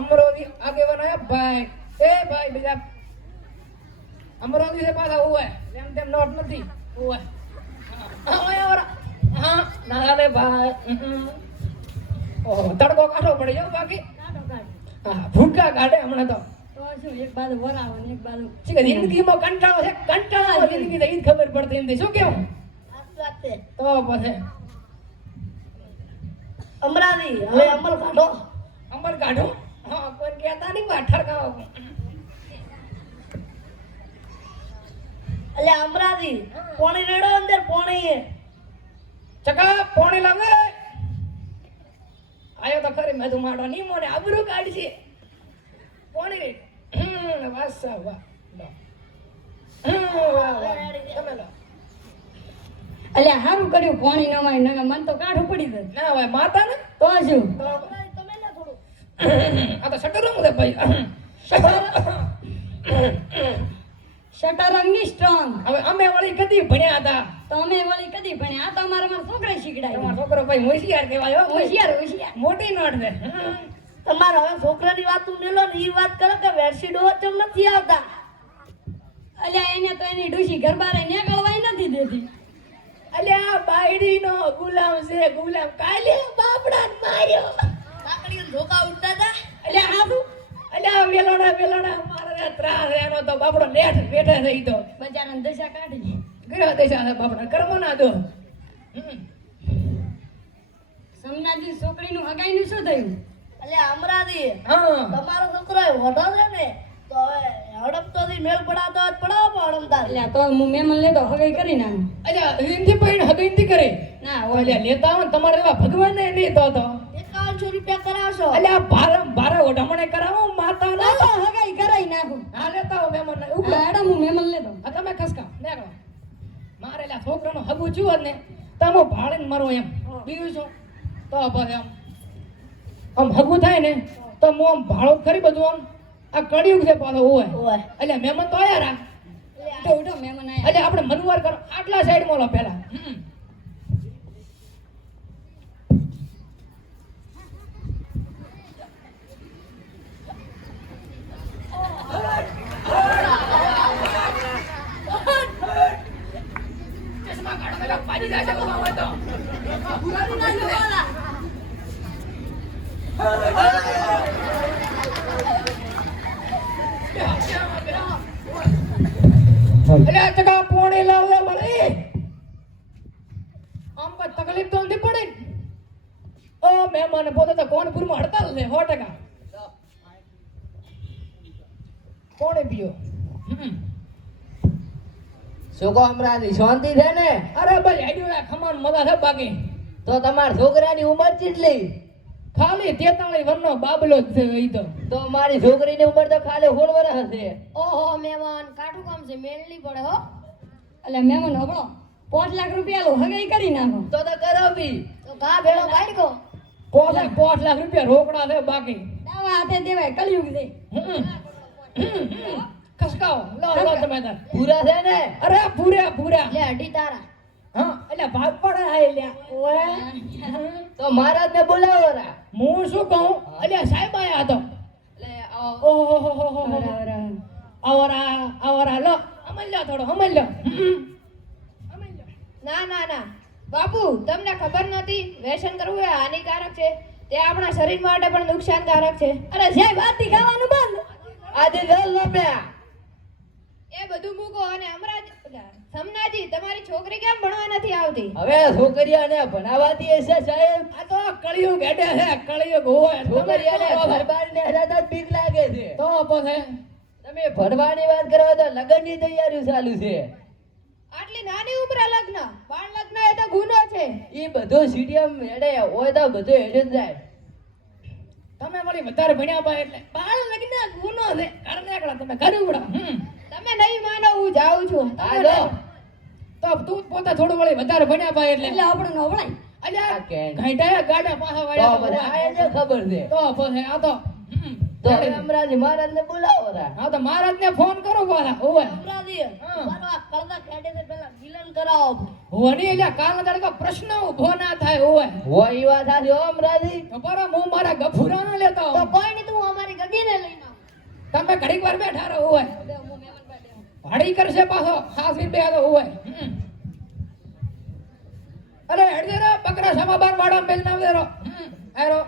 અમરોલી આગેવાન આયા ભાઈ એ ભાઈ બીજા અમરોલી से પાછા हुआ है તેમ નોટ નથી हुआ હા ના રે ભાઈ ઓ તડકો કાઢો પડે જો બાકી કાઢો કાઢો હા ભૂકા કાઢે હમણાં તો શું એક બાજુ વરાવો ને એક બાજુ છે કે જિંદગીમાં કંટાળો છે કંટાળો જિંદગી તો ઈ ખબર પડતી નથી શું કેવું વાત છે તો પછી અમરાવી હવે અમલ કાઢો અમર કાઢો હા કોઈ કહેતા નહીં વાઠર કાવ અલે અમરાવી પોણી રેડો અંદર પોણી ચકા પોણી લાવે આયો તો ખરી મેં તું માડો ની મોને આબરૂ કાઢી છે પોણી વાસ વાહ વાહ વાહ તમે લો અલ્યા હારું કર્યું પાણી ન માય નગર મન તો કાઢું પડી જાય ના ભાઈ માતા ને તો શું તમે ના થોડું આ તો શટર રંગ દે ભાઈ શટર રંગની સ્ટ્રોંગ હવે અમે વળી કદી ભણ્યા હતા તો અમે વળી કદી ભણ્યા આ તો અમારા છોકરા શીખડાય તમારો છોકરો ભાઈ હોશિયાર કહેવાય હો હોશિયાર હોશિયાર મોટી નોટ છે તમારે હવે છોકરાની વાત મેલો ને ઈ વાત કરો કે વેરસીડો ચમ નથી આવતા અલ્યા એને તો એની ડૂસી ઘર બારે નીકળવાય નથી દેતી અલ્યા બાયડીનો ગુલામ છે ગુલામ કાલે બાપડા માર્યો કાકડીઓ ધોકા ઉડતા હતા અલ્યા હાથું અલ્યા વેલોડા મારે ત્રાસ એનો તો બાપડો નેઠ બેઠે થઈ તો બજારાની દશા કાઢી ગયો દેશા છે બાપડા કર્મ ના દો સમનાજી છોકરીનું હગાઈનું શું થયું અલે અમરાજી હા તમારો છોકરો વઢો છે ને તો હવે હડપતો થી મેળ પડાતો જ પડાવો પડમતા અલ્યા તો હું મેમન લેતો હગાઈ કરી નાખું અલ્યા હિન્દી પૈણ હગઈંતી કરે ના અલ્યા લેતા આવો ને તમારે એવા ભગવાન ને લેતો તો 5100 રૂપિયા કરાવશો અલ્યા ભારે ઓઢમણે કરાવો માતા ના તો હગાઈ કરાઈ નાખું હા લેતા આવો મહેમાન હા એડો હું મેમન લેતો આ તમે ખસકા નીકળો મારે લા છોકરાનો હગું જુઓ ને તમે ભાળીને મરો એમ બીજું શું તો પછી આમ હગું થાય ને તો હું આમ ભાળો ખરી બધું આમ આ કળિયુગ છે પાછો હોય ઓય એટલે મહેમાન તો આયા રા ઉઠો ઉઠો મેમન આયા એટલે આપણે મનવાર કરો આટલા સાઈડ મોલો પહેલા અલ્યા ચકા પોણી લાવલે મળી આમ કોઈ તકલીફ તો નથી પડી ઓ મહેમાન પોતે તો કોણપુરમાં હડતાલ છે 100% પોણી પીઓ શું કહો અમરાની શાંતિ છે ને અરે ભાઈ આડ્યું ખમાન મજા છે બાકી તો તમારા છોકરાની ઉંમર કેટલી ખાલી 43 વર્ષનો બાબલો જ છે ઈ તો મારી છોકરીની ઉંમર તો ખાલી 16 વર્ષ હશે ઓહો મહેમાન કાઠું કામ છે મેળ નહીં પડે હો અલ્યા મેમન હબળો 5 લાખ રૂપિયા લો હગાઈ કરી નાખો તો કરાવી તો ઘા ભેળો કાઢ કો 5 લાખ રૂપિયા રોકડા છે બાકી દાવા હાથે દેવાય કળિયુગ દે ખસકાઓ લો તમે તાર પૂરા છે ને અરે પૂરા લે અઢી તારા હા એટલે ભાગ પડે આય લ્યા ઓએ તો મહારાજ ને બોલાવો રા હું શું કહું અલ્યા સાહેબ આયા હતો ઓહો આવરા લો અમલ્યો થોડો અમલ્યો ના બાપુ તમને ખબર નથી વ્યસન કરવું એ હાનિકારક છે તે આપણા શરીર માટે પણ નુકસાનકારક છે અરે સાહેબ આથી ખાવાનું બંધ આજે જલ લપ્યા એ બધું મૂકો અને સમનાજી તમારી છોકરી કેમ ભણવા નથી આવતી હવે છોકરીઓને ભણાવાતી હશે સાહેબ આ તો કળિયુગ હેડે છે કળિયુગ હોય છોકરીઓને ઘરબારને હરાતા બીક લાગે છે તો પછી તમે ભણવાની વાત કરો તો લગ્નની તૈયારી ચાલુ છે આટલી નાની ઉંમરે લગ્ન બાળ લગ્ન એ તો ગુનો છે એ બધું સીડીએમ હેડે હોય તો બધું હેડે જ જાય તમે વળી વધારે ભણ્યા ભાઈ એટલે બાળ લગ્ન ગુનો છે ઘર નીકળો તમે ઘર ઉડા તમે નહીં માનો હું જાઉં છું હાલો તો તું પોતે થોડું વળી વધારે ભણ્યા ભાઈ એટલે એટલે આપણે નવડાય અલ્યા આ કેન. ઘાંટાયા ગાડા પાછા તો વાળ્યા બધા આ એને ખબર છે તો પછી આ તો તો હવે અમરાજી મહારાજને બોલાવો રા. હા તો મહારાજને ફોન કરો પાછા ઓય અમરાજી હા. મારો આ કળદા ખેડે તે પેલા મિલન કરાવો. હોની એટલે કાલના દાડે પ્રશ્ન ઊભો ના થાય ઓય હોય ઈ વાત સાચી હો અમરાજી. તો બરાબર હું મારા ગફુરાને લેતા તો આવું. કોઈ નહીં, તું અમારી ગગીને લઈને આવ. તમે ઘડીક વાર બેઠા રહો ઓય ભાડી કરશે પાછો ખાસ વીર બે તો ઓય અરે હેડ દે રે બકરા સમાબાર વાડા મેલ નામ દે રો એરો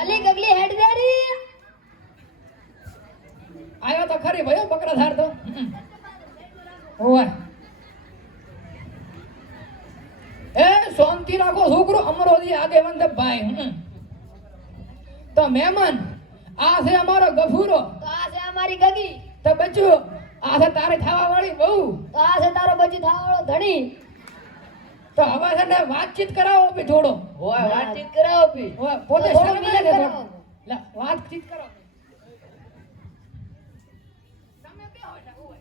અલી ગગલી હેડ દેરી. આયો તો ખરી ભયો બકરા ધાર તો ઓય એ શાંતિ રાખો છોકરો અમરોજી આગે વંદે ભાઈ તો મહેમાન આ છે અમારો ગફુરો તો આ છે અમારી ગગી. તો બચ્ચું આ છે તારે ખાવા વાળી બહુ તો આ છે તારો બચી થાવાળો ધણી. તો હવે છે ને વાતચીત કરાવો બી થોડો હોય વાતચીત કરાવો પી. ઓય પોતે તો થોડો શરમ મિલન આવે છે કરાવો. થોડો. લે વાતચીત કરો તમે ક્યાં હોય ઓય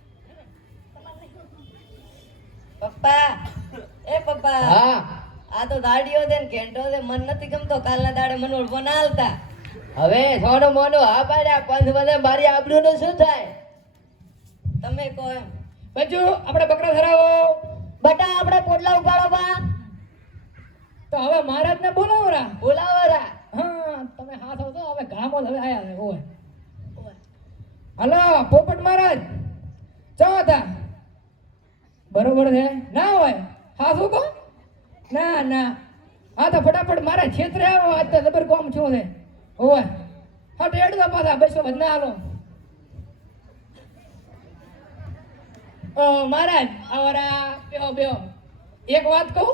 પપ્પા એ પપ્પા હા આ તો દાડીઓ દે ને ઘેંટો દે મન નથી ગમતો. કાલના દાડે મને ઓળખો ના હાલતા. હવે થોડો મોનો હા પાડ્યા પંથ બધે મારી આબરૂનું શું થાય? તમે કહો એમ. બચ્ચું આપણે બકરા ધરાવો બટા આપણે પોટલા ઉપાડો બા. તો હવે મહારાજને બોલાવો રા બોલાવો રા. હા તમે હાથ આવતો હવે ગામો હવે આયા છે ઓય હલો પોપટ મહારાજ ચો હતા બરોબર છે ના હોય હા શું કહો ના ના હા તો ફટાફટ મારે ક્ષેત્રે આવો આજ તો જબર કોમ છું છે ઓય હા ટેડ દો પાછા બેસો વધના હાલો ઓ મહારાજ આવરા બેહો બેહો એક વાત કહું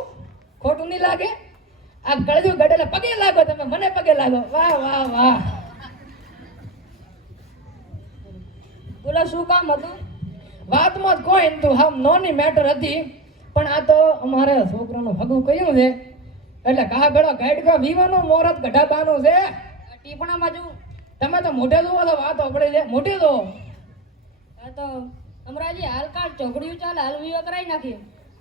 ખોટું નહીં લાગે આ ગળજુ ગડેલે પગે લાગો તમે મને પગે લાગો વાહ વાહ વાહ બોલો શું કામ હતું? વાતમાં જ કોઈ નતું હમ નોની મેટર હતી પણ આ તો અમારે છોકરાનું ભગું કહ્યું છે એટલે કહા બેડો ગાઈડ કો વિવાનું મોરત ગઢાબાનું છે ટીપણામાં જુ તમે તો મોઢે દો તો વાતો પડી છે મોઢે દો આ તો અમરાજી હાલકાળ ચોકડીયું ચાલે હાલ વિવા કરાઈ નાખી.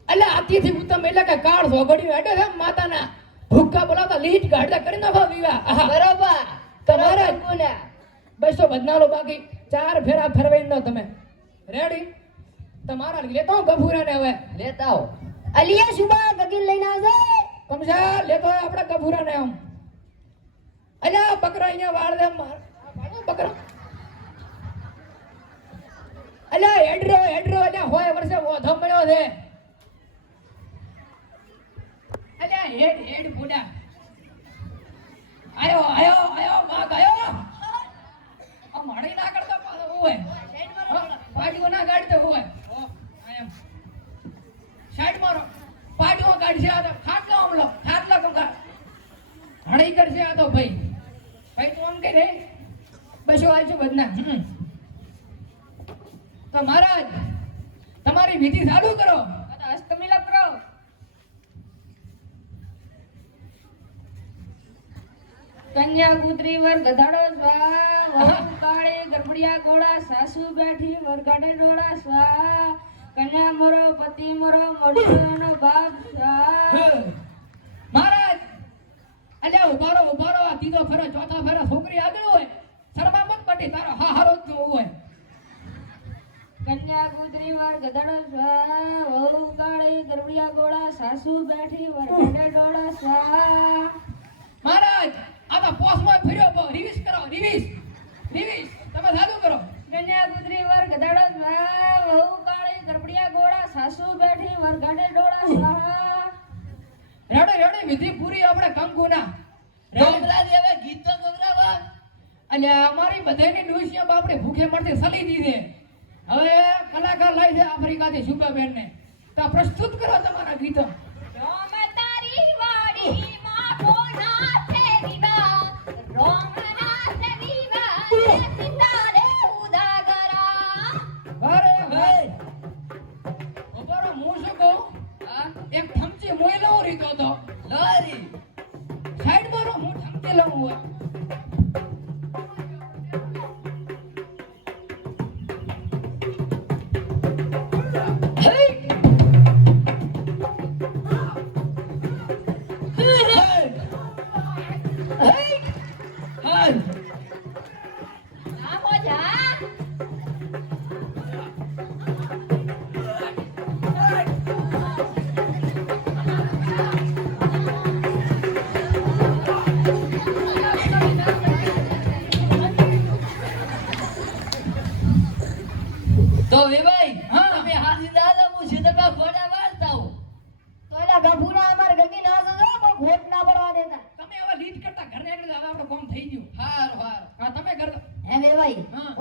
એટલે આથી ઉત્તમ એટલે કે કાળ સોગડ્યું હેડે છે માતાના ભૂક્કા બોલાવતા લીજ ગાડતા કરી નાખો વિવાહ આહા. બરોબર તમારે ગુના બસો બદનાલો બાકી 4 ફેરા ફરવાઈ દો તમે રેડી તમારા લેતો હું ગફુરાને હવે લેતા આવો. અલિયા સુબા ગગીન લઈને આવજે. કમસા લેતો હોય આપણે ગફુરાને આમ અલ્યા બકરા અહીંયા વાળ દે માર આ વાળો બકરો અલ્યા હેડરો અલ્યા હોય વર્ષે ઓધો મળ્યો છે અલ્યા હેડ બુડા આયો વાઘ આયો આ માળી ના કરતો પાછો હોય પાડીઓ ના ગાડતો હોય આયમ સાઈડ મારો પાડીઓ કાઢશે આ તો ખાટલો હમલો ખાટલો કમકા હણી કરશે આ તો ભાઈ તો આમ કે રે બસો આલજો બદના તો મહારાજ તમારી વિધિ ચાલુ કરો અષ્ટમી કરો. કન્યા કુતરી વર ગધાડો સ્વા વહુ કાળે ગરબડિયા ગોળા સાસુ બેઠી વરગાડે ડોળા સ્વા કન્યા મરો પતિ મરો મરનો બાપ સ્વા. મહારાજ અલ્યા ઉભારો આ ત્રીજો ફેરો ચોથો ફેરો છોકરી આગળ હોય શરમા મત પટી તારો હા હારો જ હોય કન્યા કુતરી વર ગધાડો સ્વા વહુ કાળે ગરબડિયા ગોળા સાસુ બેઠી વરગાડે ડોળા સ્વા. મહારાજ આ તો પોસ્ટમાં ફર્યો રિવીઝ કરો રિવીઝ તમે ચાલુ કરો કન્યા કુતરી વર ગધાડો સ્વા વહુ કાળે ગરબડિયા ગોળા સાસુ બેઠી વરગાડે ડોળા સ્વા. રેડે વિધિ પૂરી આપણે કંકુના ગમરાજી હવે ગીત તો ગમરાવા. અને અમારી બધાની ડોશિયા બાપડે ભૂખે મળતી સલી દીધે હવે કલાકાર લાવી છે આફ્રિકાથી શુભાબેન ને તો પ્રસ્તુત કરો તમારા ગીતો રોમ તારી વાડીમાં કોના છે વિવાહ રોમ નાથ વિવાહ સિતારે ઉદાગરા વારે ભાઈ ઉભરો હું શું કહું એક થમચી મોય લઉં રીતો તો લોરી સાઈડ મારો હું થમચી લઉં હોય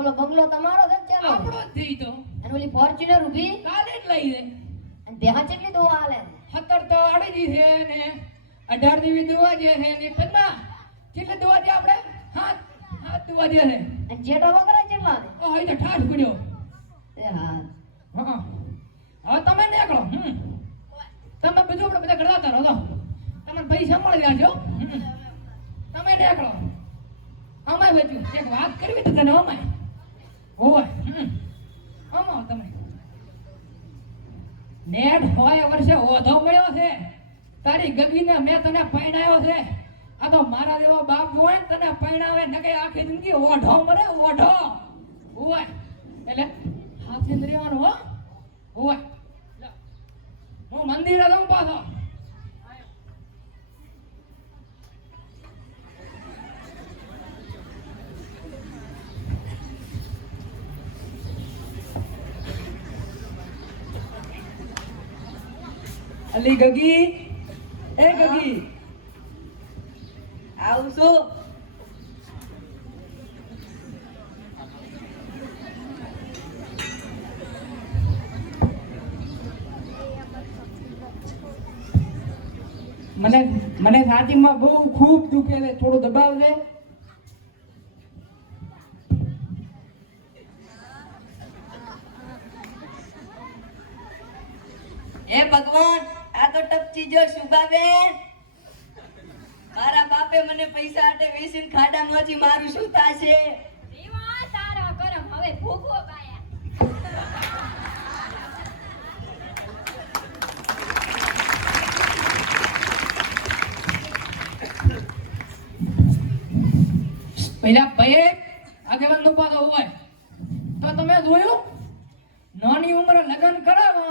ઓલો બંગલો તમારો છે ને ચાલો આપણો જ થઈ તો અને ઓલી ફોર્ચ્યુનર ઊભી કાલે જ લઈ લે અને ભેહા કેટલી દોવા આલે 17 તો આડી દી છે ને 18 દીવી દુવા જે છે ને પદ્મા કેટલે દુવા દે આપણે હાથ દુવા દે છે અને જેટો વગર કેટલા દે ઓ અહીં તો ઠાઠ પડ્યો એ હા હા હવે તમે નીકળો તમે બધું આપણે બધા કરતા રહો તો તમને પૈસા મળી જાજો તમે નીકળો અમાય બચ્યું એક વાત કરવી તો તને અમાય હોય અમા તમે નેટ હોય વર્ષે ઓધો મળ્યો છે તારી ગગીને મેં તને પૈણાયો છે આ તો મારા જેવો બાપ હોય ને તને પૈણાવે નકે આખી જિંદગી ઓઢો મરે ઓઢો હોય એટલે હાથે રહેવાનું હો હોય હું મંદિરે જાઉં પાછો અલી ગગી એ ગગી આવું છું મને છાતીમાં બહુ ખૂબ દુખે છે થોડું દબાવજે હે ભગવાન આ તો ટપચી જો શુભાબેન મારા બાપે મને પૈસા આટે વેચીને ખાડામાંથી મારું શું થાશે રીવા તારા કરમ હવે ભૂખો બાયા પહેલા ભાઈ આગેવાન નો પાછો હોય તો તમે જોયું નાની ઉંમરે લગ્ન કરાવો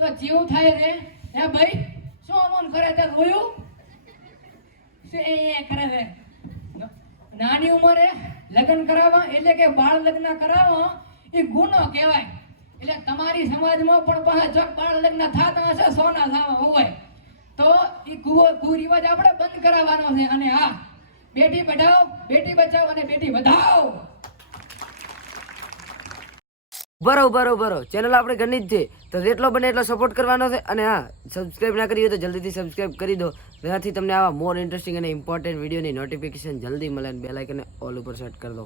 તો જેવું થાય છે હે ભાઈ શું અમન કરે તે જોયું શું એ કરે છે નાની ઉંમરે લગ્ન કરાવવા એટલે કે બાળ લગ્ન કરાવવા એ ગુનો કહેવાય એટલે તમારી સમાજમાં પણ પાછા જો બાળ લગ્ન થતા હશે સોના સાવા હોય તો એ કુરિવાજ આપણે બંધ કરાવવાનો છે અને હા બેટી બચાવો બેટી બચાવો અને બેટી વધાવો બરો ચેનલ આપણે ઘરની જ છે તો જેટલો બને એટલો સપોર્ટ કરવાનો છે અને હા સબસ્ક્રાઇબ ના કરી હોય તો જલ્દીથી સબસ્ક્રાઇબ કરી દો જેનાથી તમને આવા મોર ઇન્ટરેસ્ટિંગ અને ઇમ્પોર્ટન્ટ વિડીયોની નોટિફિકેશન જલ્દી મળે અને બેલ આઇકન ઓલ ઉપર સેટ કરી દો